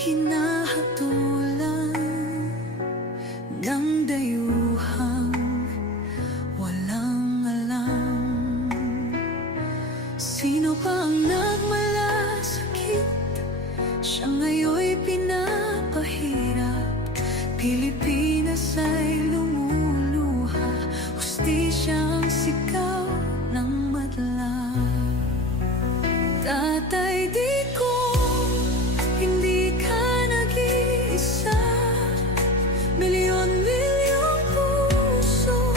hinahatulan ng dayuhang walang alam. Sino pa ang nagmalasakit? Siya ngayon'y pinapahirap. Pilipinas ay lumuluha, hustisyang sigaw ng madla. Tatay Digong, hindi ka nag-iisa. Milyon-milyong puso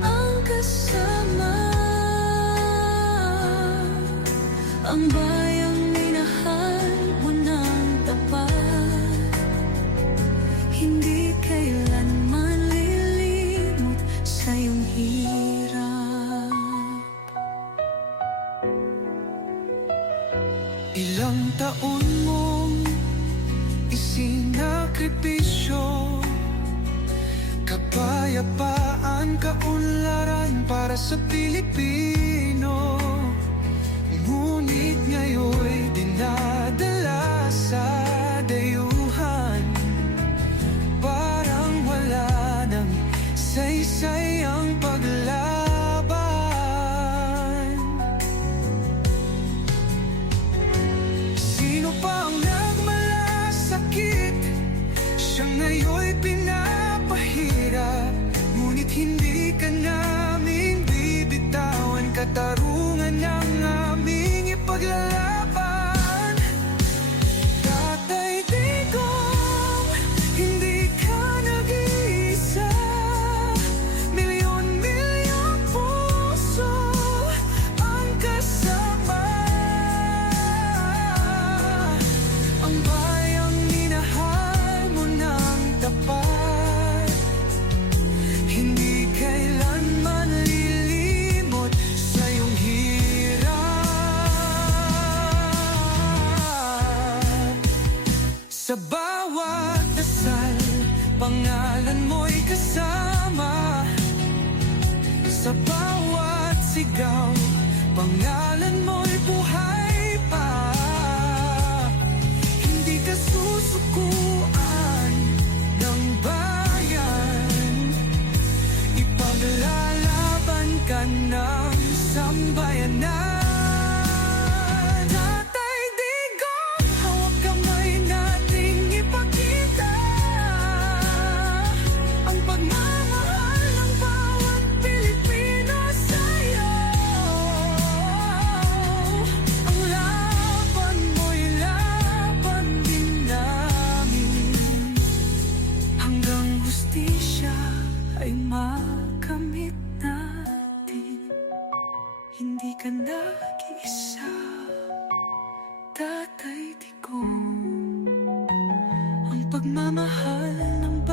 ang kasama. Ang bayang minahal mo ng tapat, hindi kailanman lilimot sa iyong hirap. Ilang taon mong isinakripisyo, kapayapaan, kaunlaran para sa Pilipino. Ngunit ngayon'y dinadala sa dayuhan, parang wala nang saysay ang paglaban. Sino pa ang nagmalasakit? Siya ngayon'y pinapahirap. Ngunit hindi ka naming bibitawan, katarungan ng aming ipaglalaban. Tatay Digong, hindi ka nag-iisa. Milyon-milyong puso ang kasama. Ang bayang minahal mo ng tapat, hindi kailanman lilimot sa iyong hirap. Sa bawat dasal, pangalan mo'y kasama. Sa bawat sigaw, pangalan mo'y buhay pa. Hindi ka susukuan ng bayan, ipaglalaban ka ng sambayanan. Tatay Digong, hawak kamay nating ipakita ang pagmamahal ng bawat Pilipino sa'yo. Ang laban mo'y laban din namin, hanggang hustisya ay makamit natin. Hindi ka nag-iisa, Tatay Digong. Ang pagmamahal ng